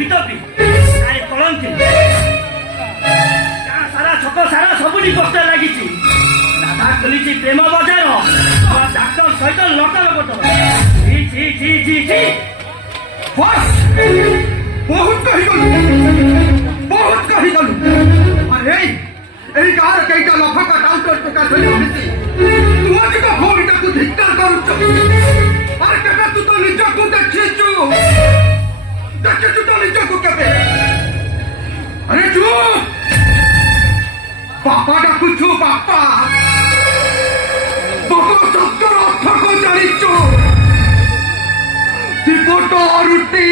বিতপি আরে কলঙ্কি সারা ছক সারা সবুটি পোস্টার লাগিছি দাদা খুলিছি প্রেম বজার ডাক্তার সহিত লটল বটল জি জি জি জি জি বহুত কহিগলু আরে এই গাঁর কেইটা লফাকা ডাউটর টোকা ধরি উঠিছি তু আজকে ভৌরিটাকে ধিক্কার করুছ আর কেবে তু তো নিজକୁ ଦେଖିଛୁ তো নিজକୁ কেবে আরে চুপ বাপা ডাকুଛୁ বাপা বাপা শব্দর অর্থ কো জানিଛୁ ত্রিপট রুটি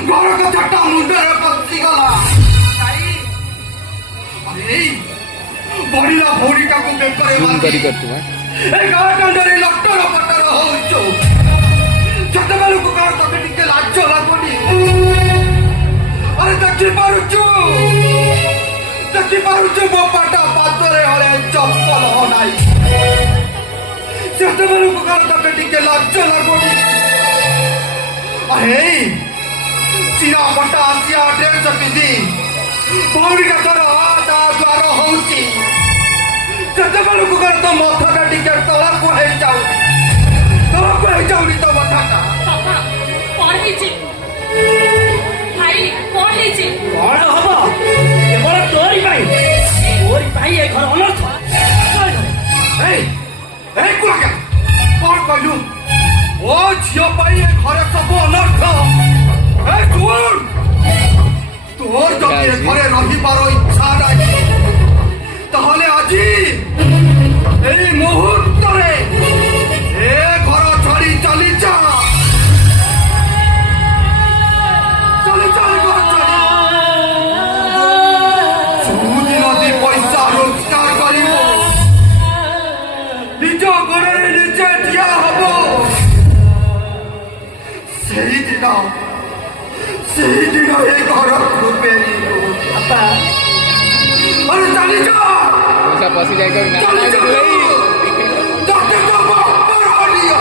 ঘর কথাটা মুন্ডরে পশিগলা বড়িলা ভৌরিটাকে বেকরে মারি এই গাঁ দাଣ୍ଡରେ ଲଟର ପଟର ହଉଛୁ ସେତେବେଳକୁ କଣ ତତେ ଟିକେ ଲାଜ ଲାଗୁନି ଆରେ ଦେଖିପାରୁଛୁ ମୋ ପାଟା ପାଦରେ ହଳେ ଚପଲ ହନାଇ ସେତେବେଳକୁ କଣ ତତେ ଟିକେ ଲାଜ ଲାଗୁନି ଆରେ চিরা পটা আসিয়া ড্রেস পিঁধি ভৌরিকা তোর দ্বার হଉଛି ସେତେବେଳକୁ କଣ ତ ମଥାଟା ଟିକେ ତଳକୁ ହେଇଯାଉନି ତ ମଥାଟା କଣ ହେଇଛି ଭାଇ କଣ ହେଇଛି କଣ ହବ କେବଳ ତୋରି ପାଇଁ ଏ ଘର ଅନର୍ଥ এই କୁଆକା କଣ କହିଲୁ ଓ ଝିଅ ପାଇଁ ଏ ଘରେ ସବୁ ଅନର୍ଥ তোর যদি ঘরে রহিবার ইচ্ছা নাই তাহলে আজি এই মুহূর্তে এ ঘর ছাড়ি চলি যা সুদি নদী পয়সা রোজগার করিব নিজ ঘরে নিজে ঠিয়া হব সেইদিন এই ঘরକୁ ফেরিব আপা আরে চালি যা পয়সা পসি যাই করি না তোকে তো বাপর হলিও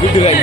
গুড ভাই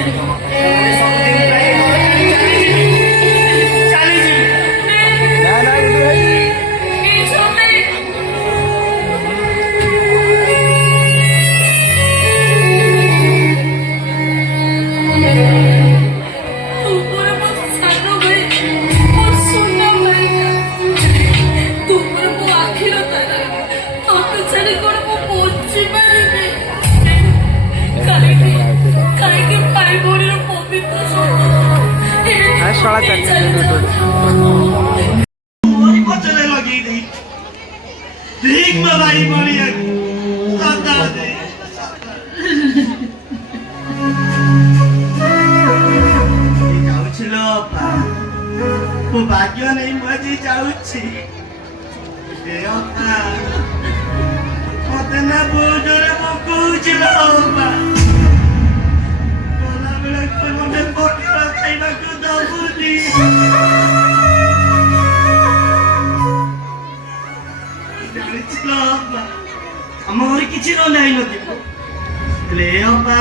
भाग्य नहीं मजी जाऊची मत ना बोझरे पकौची गला बेला मते पटल खाइबा को दबुनी जानिছিল ଆମ ଘରେ କିଛି ରନ୍ଧା ହେଇନଥିବ ହେଲେ ଅପା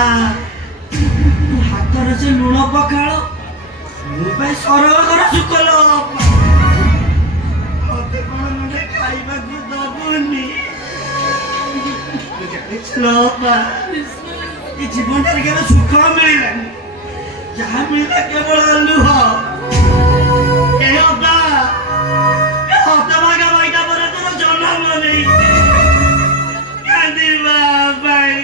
ହାତରେ ସେ ଲୁଣ ପଖାଳ ମୋ ପାଇଁ ସରଗର ଶୁକଲ ମତେ କଣ ମୁଣ୍ଡେ ଖାଇବାକୁ ଦବୁନି ଜାଣିছিল ଅପା ଏ ଜୀବନଟାରେ କେବେ ସୁଖ ମିଳିଲାନି, ଯାହା ମିଳିଲା କେବଳ ଲୁହ। ଏ ହତଭାଗା ଭାଇଟା ପରେ ତୋର ଜନ୍ମ ନେଇ କାନ୍ଦିବା ପାଇଁ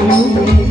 Thank you.